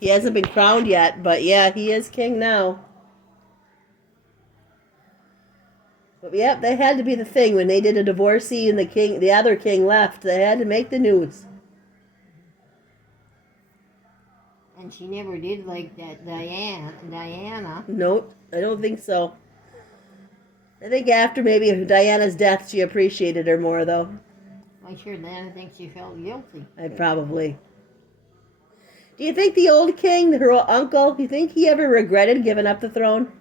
He hasn't been crowned yet, but yeah, he is king now. But yep, that had to be the thing when they did a divorcee and the other king left. They had to make the news. And she never did like that Diana. Nope, I don't think so. I think after maybe Diana's death, she appreciated her more, though. I'm sure Diana thinks she felt guilty. I probably. Do you think the old king, her uncle, do you think he ever regretted giving up the throne?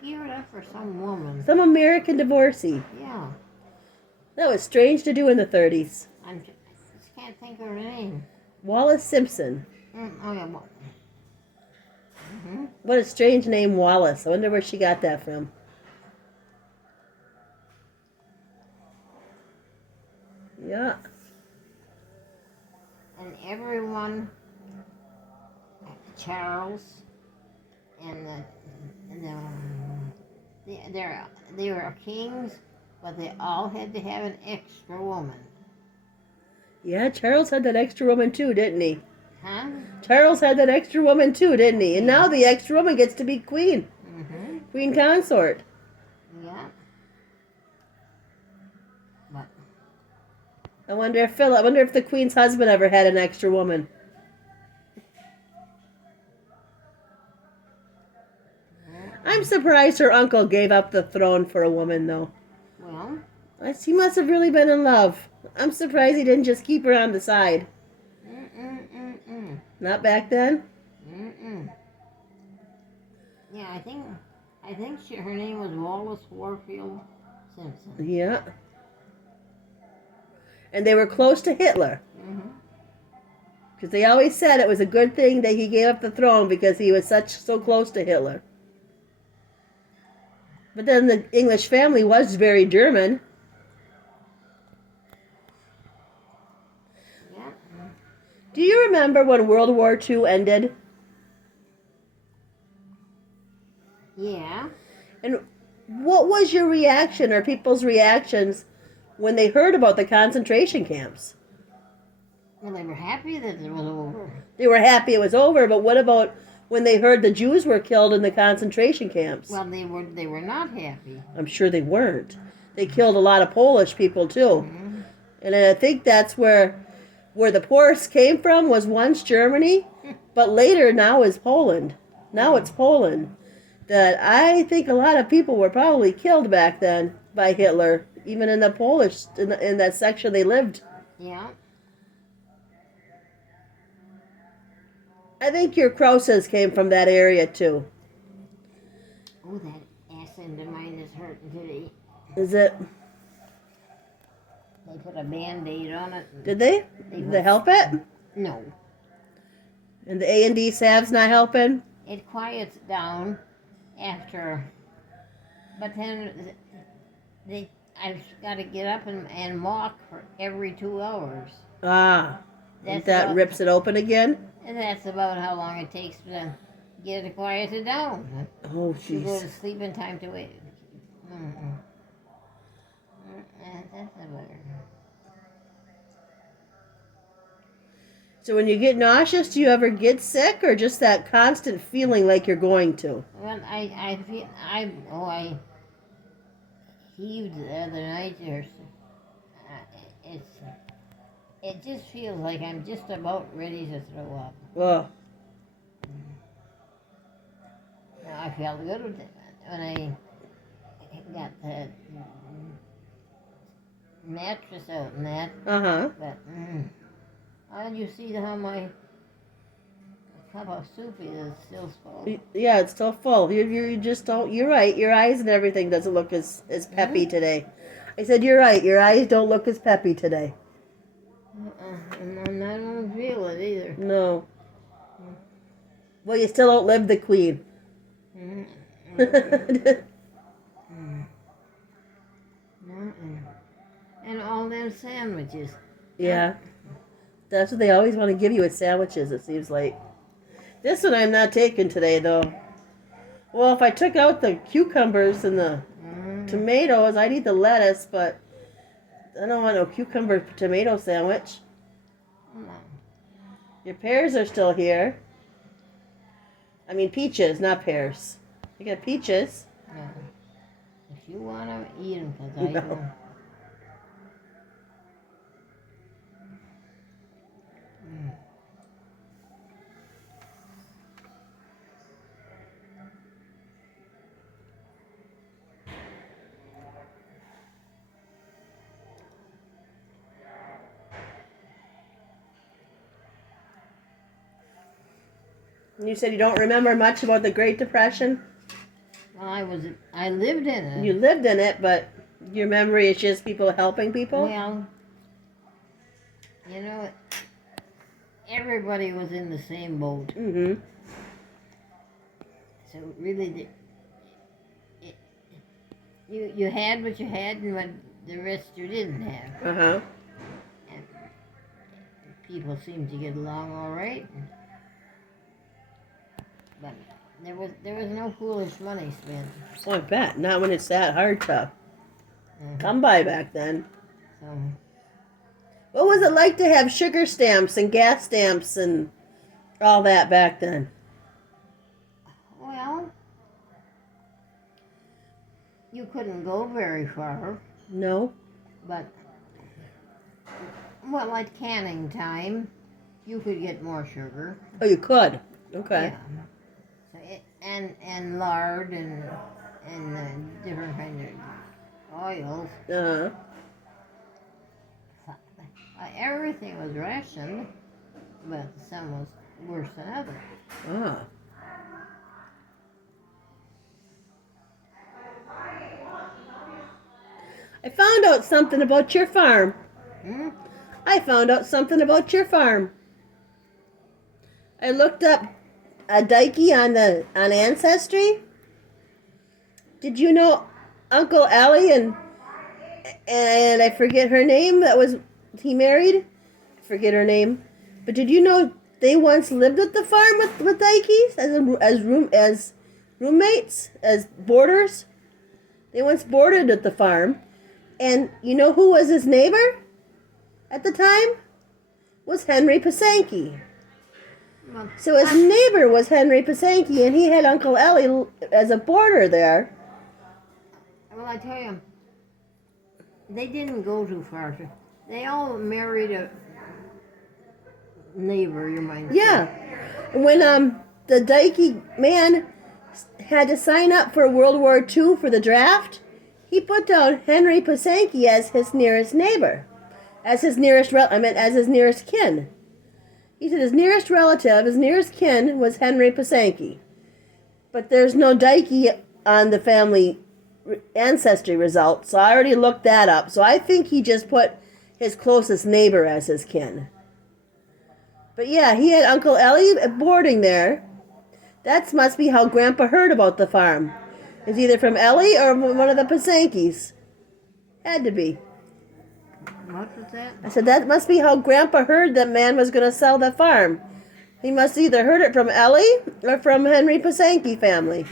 He gave it up for some woman. Some American divorcee. Yeah. That was strange to do in the 30s. I just can't think of her name. Wallace Simpson. Oh, yeah. Well, What a strange name, Wallace. I wonder where she got that from. Yeah. And everyone, Charles, and they were kings, but they all had to have an extra woman. Yeah, Charles had that extra woman too, didn't he? Huh? Charles had that extra woman too, didn't he? And now the extra woman gets to be queen. Mm-hmm. Queen consort. Yeah. But I wonder if the queen's husband ever had an extra woman. I'm surprised her uncle gave up the throne for a woman, though. well, He must have really been in love. I'm surprised he didn't just keep her on the side. Not back then? Yeah, I think her name was Wallace Warfield Simpson. Yeah. And they were close to Hitler. Because they always said it was a good thing that he gave up the throne because he was so close to Hitler. But then the English family was very German. Yeah. Do you remember when World War II ended? Yeah. And what was your reaction or people's reactions when they heard about the concentration camps? Well, they were happy that it was over. They were happy it was over, but what about when they heard the Jews were killed in the concentration camps? Well, they were not happy. I'm sure they weren't. They killed a lot of Polish people too. And I think that's where the Poors came from, was once Germany, but later now is Poland. Now it's Poland. That I think a lot of people were probably killed back then by Hitler, even in the Polish, in that section they lived. Yeah. I think your Krauses came from that area too. Oh, that ass end of mine is hurting today. Is it? They put a Band-Aid on it. Did they? Did they help it? No. And the A&D salve's not helping? It quiets down after, but then I've got to get up and walk for every 2 hours. Ah. That's That about, rips it open again? And that's about how long it takes to get it quieted down. Oh, You go jeez. to sleep in time to wait. That's about it. So when you get nauseous, do you ever get sick, or just that constant feeling like you're going to? Well, I feel I heaved the other night there. It just feels like I'm just about ready to throw up. Ugh. Now, I felt good when I got the mattress out and that, Uh-huh. but how do you see how my cup of soup is still full? Yeah, it's still full. You just don't... You're right. Your eyes and everything doesn't look as peppy today. I said, you're right. Your eyes don't look as peppy today. And I don't feel it either. No. Well, you still outlived the queen. And all them sandwiches. Yeah. That's what they always want to give you with sandwiches, it seems like. This one I'm not taking today, though. Well, if I took out the cucumbers and the tomatoes, I'd eat the lettuce, but I don't want no cucumber tomato sandwich. No. Your pears are still here. I mean peaches, not pears. You got peaches. Yeah. If you want to eat them, because I No. don't. Mm. You said you don't remember much about the Great Depression? Well, I lived in it. You lived in it, but your memory is just people helping people? Well, you know, everybody was in the same boat. Mm-hmm. So really, you had what you had, and what the rest you didn't have. Uh-huh. And people seemed to get along all right. But there was no foolish money spent. Oh, I bet. Not when it's that hard to Mhm. come by back then. So What was it like to have sugar stamps and gas stamps and all that back then? well, you couldn't go very far, No? but well, at canning time, you could get more sugar. Oh, you could. Okay. Yeah. So and lard and different kind of oils. Uh-huh. Everything was rationed, but some was worse than others. Ah. I found out something about your farm. Hmm? I found out something about your farm. I looked up a dikey on Ancestry. Did you know Uncle Ellie and I forget her name he married? Forget her name. But did you know they once lived at the farm with Dikeys as roommates, as boarders? They once boarded at the farm. And you know who was his neighbor at the time? Was Henry Pasanke. Well, So his neighbor was Henry Pasanke, and he had Uncle Ellie as a boarder there. well, I tell you, they didn't go too far. They all married a neighbor, you might say. Yeah. When the Dikey man had to sign up for World War II for the draft, he put down Henry Pasanke as his nearest neighbor, as his nearest kin. He said his nearest relative, his nearest kin, was Henry Pasanke. But there's no Dikey on the family ancestry results, so I already looked that up. So I think he just put his closest neighbor as his kin. But yeah, he had Uncle Ellie boarding there. That must be how Grandpa heard about the farm. It's either from Ellie or one of the Pasankes. Had to be. What was that? I said, that must be how Grandpa heard that man was going to sell the farm. He must either heard it from Ellie or from Henry Pasanke family.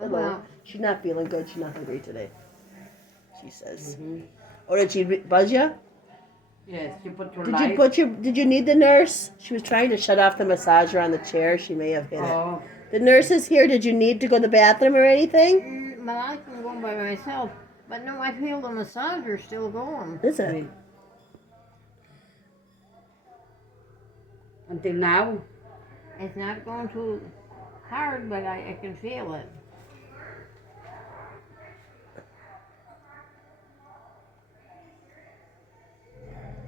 Well, She's not feeling good. She's not hungry today, she says. Mm-hmm. Oh, did she buzz you? Yes, you put your Did you need the nurse? She was trying to shut off the massager on the chair. She may have hit it. Oh, The nurse is here. Did you need to go to the bathroom or anything? well, I can go by myself. But no, I feel the massager's still going. Is it? wait. Until now? It's not going too hard, but I can feel it.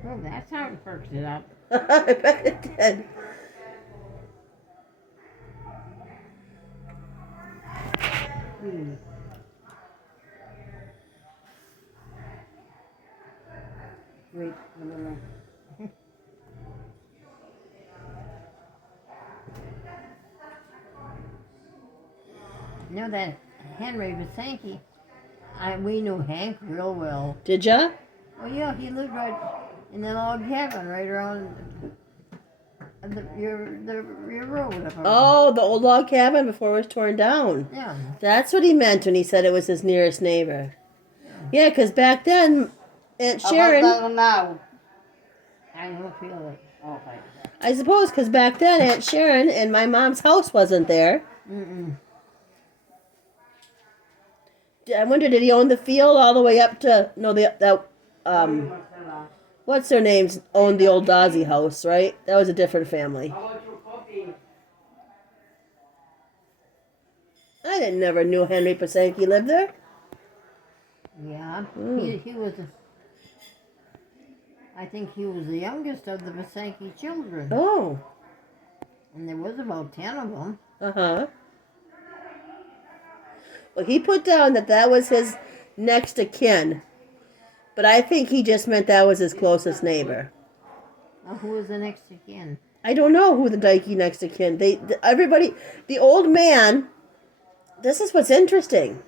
Well, that's how it perks it up. I bet it did. Hmm. Wait, no. You know that Henry Pasanke, we knew Hank real well. Did ya? Oh yeah, he lived right in the log cabin right around your road up there. Oh, the old log cabin before it was torn down. Yeah. That's what he meant when he said it was his nearest neighbor. Yeah, because back then, Aunt How Sharon. about now? I don't feel it. Okay. I suppose because back then Aunt Sharon and my mom's house wasn't there. Mm-mm. I wonder, did he own the field all the way up to no that what's their names owned the old Dawsey house, right? That was a different family. I didn't never knew Henry Pasanki lived there. Yeah. Mm. He was. I think he was the youngest of the Vasanki children, Oh, and there was about 10 of them. uh-huh. Well, he put down that was his next of kin, but I think he just meant that was his closest neighbor. Who was the next of kin? I don't know who the dykey next of kin. Everybody, the old man. This is what's interesting.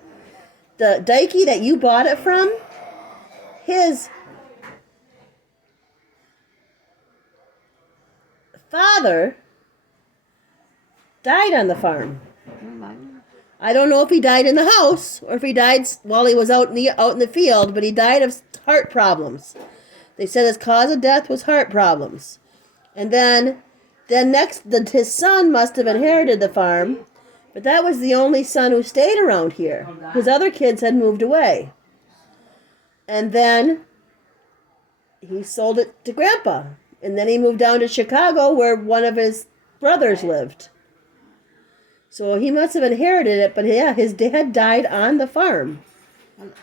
The dykey that you bought it from, his father died on the farm. I don't know if he died in the house or if he died while he was out in the field, but he died of heart problems. They said his cause of death was heart problems. And then his son must have inherited the farm, but that was the only son who stayed around here. His other kids had moved away. And then he sold it to Grandpa. And then he moved down to Chicago where one of his brothers lived. So he must have inherited it, but yeah, his dad died on the farm.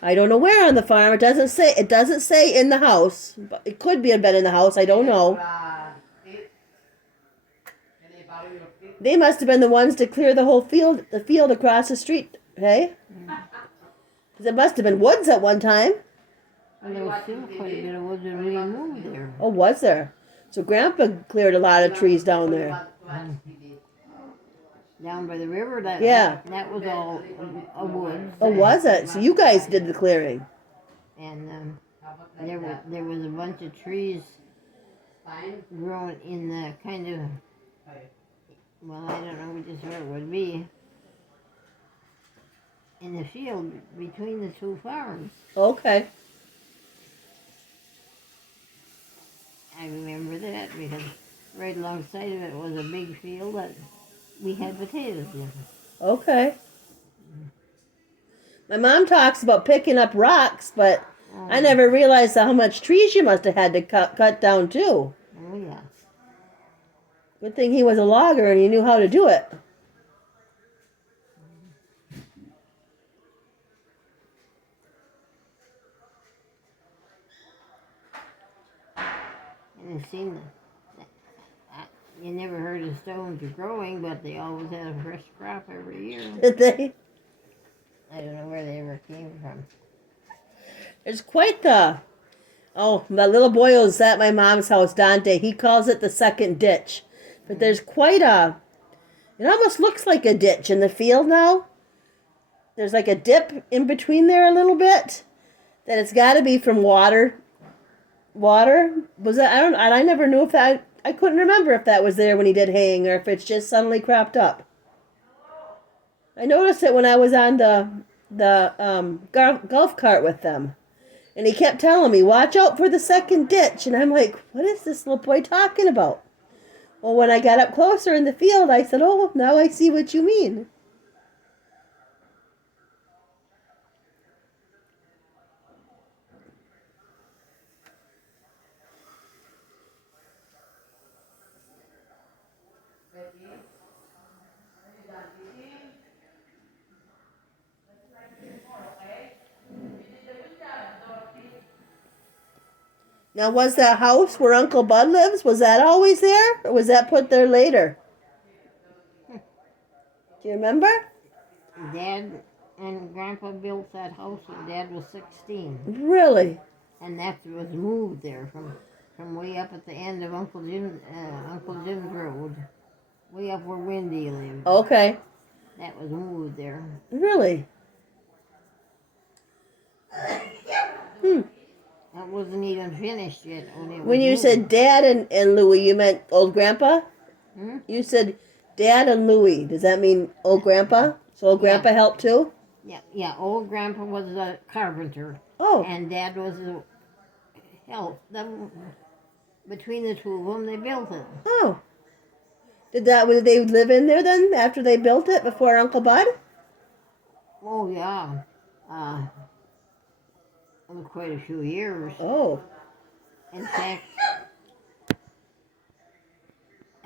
I don't know where on the farm. It doesn't say. It doesn't say in the house. But it could be a bed in the house. I don't know. They must have been the ones to clear the whole field, the field across the street. Hey, because it must have been woods at one time. And there was still quite a bit of woods when we moved there. Oh, was there? So Grandpa cleared a lot of trees down there. Down by the river, that was all a woods. Oh, was it? So you guys did the clearing. And there was a bunch of trees growing in the kind of, well, I don't know just where it would be, in the field between the two farms. Okay. I remember that because right alongside of it was a big field that we had potatoes in. Okay. My mom talks about picking up rocks, but I never realized how much trees you must have had to cut down too. Oh, yeah. Good thing he was a logger and he knew how to do it. And it seemed you never heard of stones growing, but they always had a fresh crop every year. Did they? I don't know where they ever came from. There's quite the... Oh, my little boy who's at my mom's house, Dante, he calls it the second ditch. But there's quite a... It almost looks like a ditch in the field now. There's like a dip in between there a little bit. That it's got to be from water. Water? Was that... I never knew if that... I couldn't remember if that was there when he did haying or if it's just suddenly cropped up. I noticed it when I was on the golf cart with them. And he kept telling me, watch out for the second ditch. And I'm like, what is this little boy talking about? Well, when I got up closer in the field, I said, oh, now I see what you mean. Now, was that house where Uncle Bud lives, was that always there? Or was that put there later? Do you remember? Dad and Grandpa built that house when Dad was 16. Really? And that was moved there from way up at the end of Uncle Jim's road. Way up where Wendy lived. Okay. That was moved there. Really? That wasn't even finished yet. When you said Dad and Louie, you meant old Grandpa? Hmm? You said Dad and Louie. Does that mean old Grandpa? So old Grandpa helped too? Yeah. Old Grandpa was a carpenter. Oh. And Dad was a help. between the two of them, they built it. Oh. Did they live in there then after they built it before Uncle Bud? Oh yeah, quite a few years. Oh. In fact,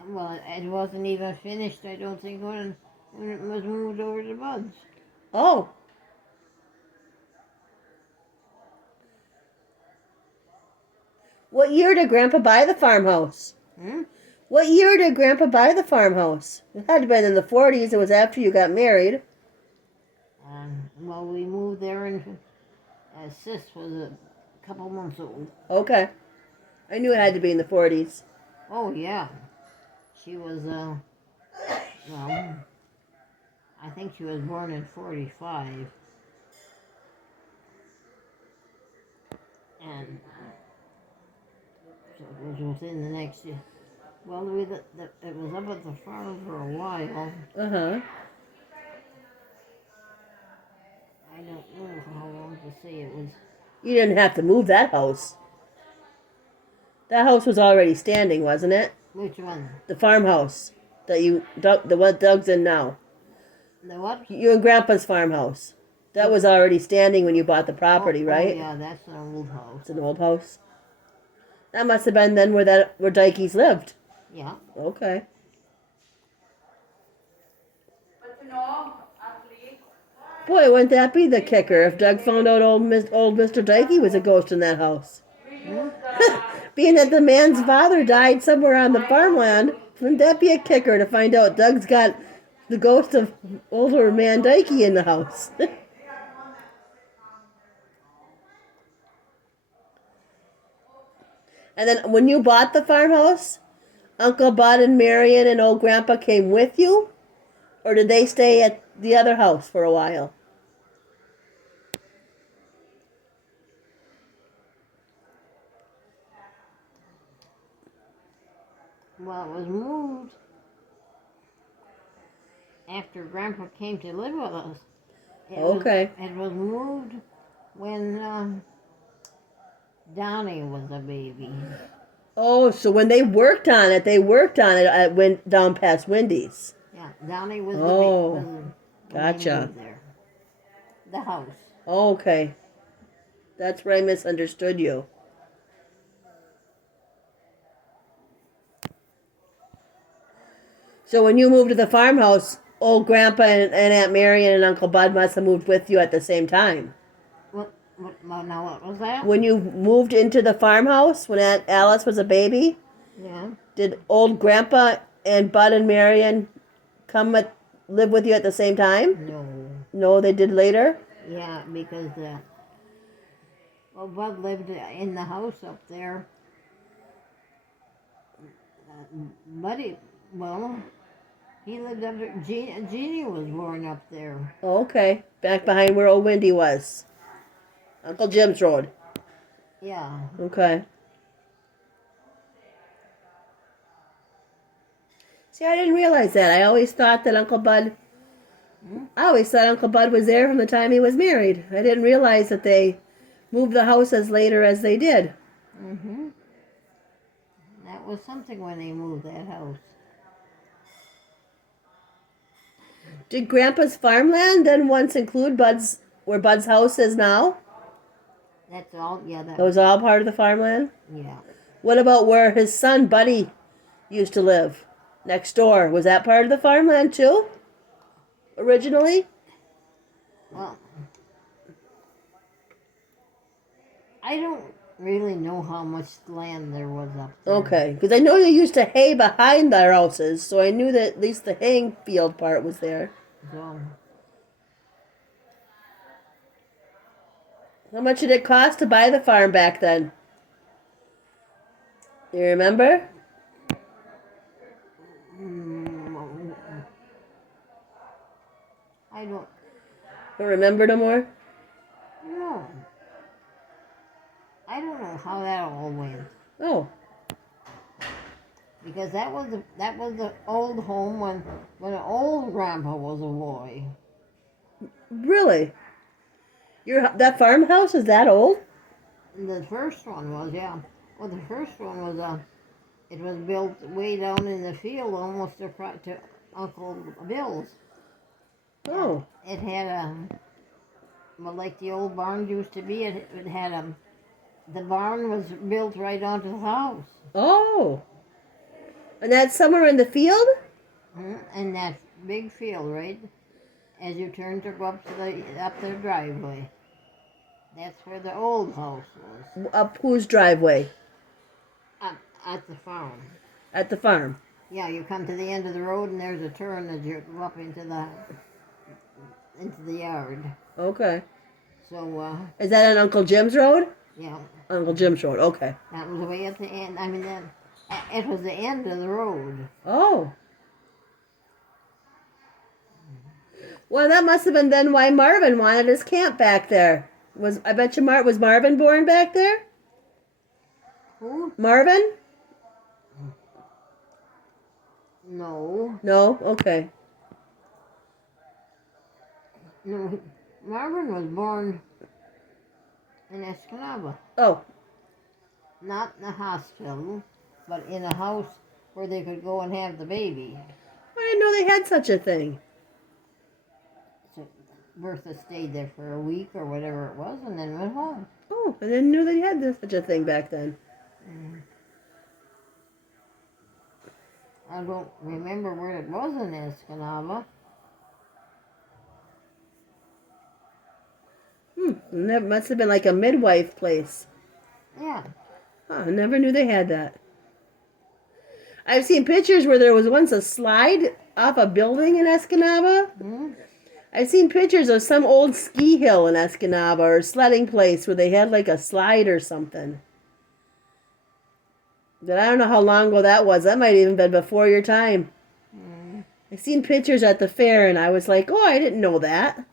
well, it wasn't even finished. I don't think when it was moved over to Bud's. Oh. What year did Grandpa buy the farmhouse? Hmm? What year did Grandpa buy the farmhouse? It had to have been in the 40s. It was after you got married. Well, we moved there, and Sis was a couple months old. Okay. I knew it had to be in the 40s. Oh yeah, she was. Well, I think she was born in 45, and so it was within the next year. Well, it was up at the farm for a while. Uh-huh. I don't know how long to say it was. You didn't have to move that house. That house was already standing, wasn't it? Which one? The farmhouse that you dug, the what Doug's in now. The what? You and Grandpa's farmhouse. That was already standing when you bought the property, right? Oh, yeah, that's an old house. It's an old house. That must have been then where Dykes lived. Yeah. Okay. Boy, wouldn't that be the kicker if Doug found out old Mr. Dykey was a ghost in that house? Being that the man's father died somewhere on the farmland, wouldn't that be a kicker to find out Doug's got the ghost of older man Dykey in the house? And then when you bought the farmhouse, Uncle Bud and Marion and old Grandpa came with you? Or did they stay at the other house for a while? Well, it was moved after Grandpa came to live with us. Okay. It was moved when Donnie was a baby. Oh, so when they worked on it at went down past Wendy's. Yeah, Donnie was Oh, the baby. gotcha. There. The house. Okay. That's where I misunderstood you. So when you moved to the farmhouse, old Grandpa and Aunt Marion and Uncle Bud must have moved with you at the same time. Now what was that? When you moved into the farmhouse, when Aunt Alice was a baby, Yeah. did old Grandpa and Bud and Marion live with you at the same time? No. No, they did later? Yeah, because Bud lived in the house up there. Buddy, he lived up there. Jeannie was born up there. Oh, okay. Back behind where old Wendy was. Uncle Jim's road. Yeah. Okay. See, I didn't realize that. I always thought Uncle Bud was there from the time he was married. I didn't realize that they moved the house as later as they did. Mm-hmm. That was something when they moved that house. Did Grandpa's farmland then once include where Bud's house is now? That's all, yeah. That was all part of the farmland? Yeah. What about where his son Buddy used to live? Next door. Was that part of the farmland too? Originally? Well, I don't really know how much land there was up there. Okay, because I know they used to hay behind their houses, so I knew that at least the haying field part was there. So, How much did it cost to buy the farm back then? You remember? I don't Remember no more? know. I don't know how that all went. Oh, Because that was the old home when old Grandpa was a boy. really? That farmhouse is that old? The first one was, yeah. Well, the first one was It was built way down in the field, almost across to Uncle Bill's. Oh. It had well, like the old barns used to be. It had the barn was built right onto the house. Oh. And that's somewhere in the field? And that big field, right? As you turn to go up the driveway. That's where the old house was. Up whose driveway? At the farm. At the farm. Yeah, you come to the end of the road and there's a turn as you go up into the yard. Okay. So Is that on Uncle Jim's road? yeah, Uncle Jim's road. Okay. that was way at the end. I mean, it was the end of the road. Oh. Well, that must have been then why Marvin wanted his camp back there. I bet you was Marvin born back there? Who? Marvin? No. No? Okay. No. Marvin was born in Escanaba. Oh. Not in a hospital, but in a house where they could go and have the baby. I didn't know they had such a thing. So Bertha stayed there for a week or whatever it was and then went home. Oh, I didn't know they had such a thing back then. I don't remember where it was in Escanaba. That must have been like a midwife place. Yeah. Huh, I never knew they had that. I've seen pictures where there was once a slide off a building in Escanaba. I've seen pictures of some old ski hill in Escanaba or sledding place where they had like a slide or something. But I don't know how long ago that was. That might even been before your time. I've seen pictures at the fair and I was like, oh, I didn't know that.